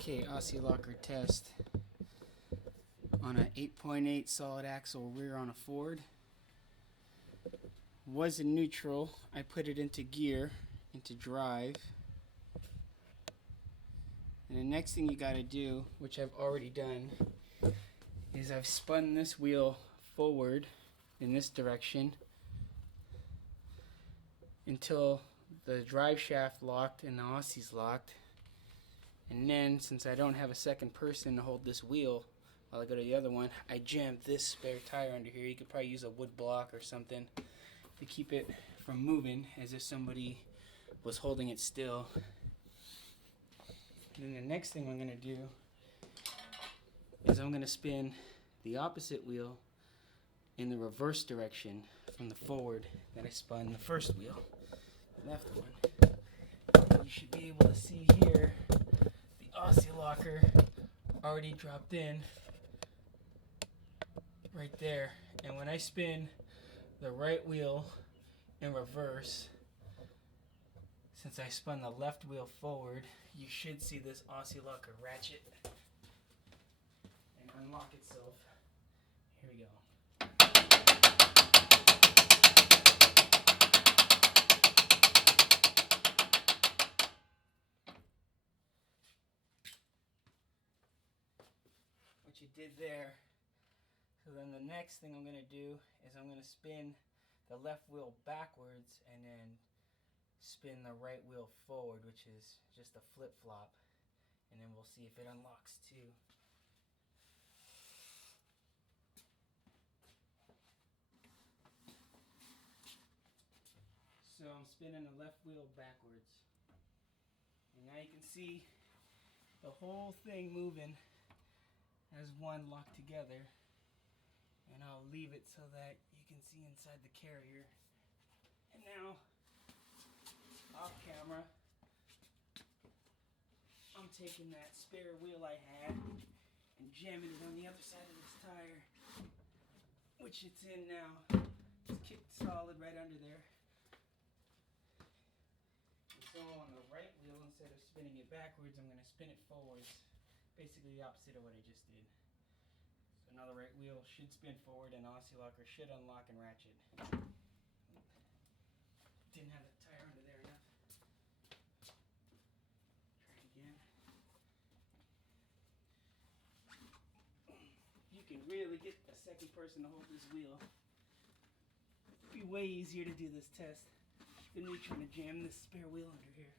Okay, AUSSIE locker test on an 8.8 solid axle rear on a Ford. Was in neutral. I put it into gear, into drive. And the next thing you gotta do, which I've already done, is I've spun this wheel forward in this direction until the drive shaft locked and the AUSSIE's locked. And then, since I don't have a second person to hold this wheel while I go to the other one, I jammed this spare tire under here. You could probably use a wood block or something to keep it from moving, as if somebody was holding it still. And then the next thing I'm going to do is I'm going to spin the opposite wheel in the reverse direction from the forward that I spun the first wheel, the left one. And you should be able to see here the AUSSIE locker already dropped in right there. And when I spin the right wheel in reverse, since I spun the left wheel forward, you should see this AUSSIE locker ratchet and unlock itself. Here we go. What you did there. So then the next thing I'm going to do is I'm going to spin the left wheel backwards and then spin the right wheel forward, which is just a flip-flop, and then we'll see if it unlocks too. So I'm spinning the left wheel backwards, and now you can see the whole thing moving as one locked together. And I'll leave it so that you can see inside the carrier. And now, off camera, I'm taking that spare wheel I had and jamming it on the other side of this tire, which it's in now. It's kicked solid right under there. And so on the right wheel, instead of spinning it backwards, I'm going to spin it forwards. Basically the opposite of what I just did. So now the right wheel should spin forward and AUSSIE locker should unlock and ratchet. Didn't have the tire under there enough. Try it again. You can really get a second person to hold this wheel. It'd be way easier to do this test than me trying to jam this spare wheel under here.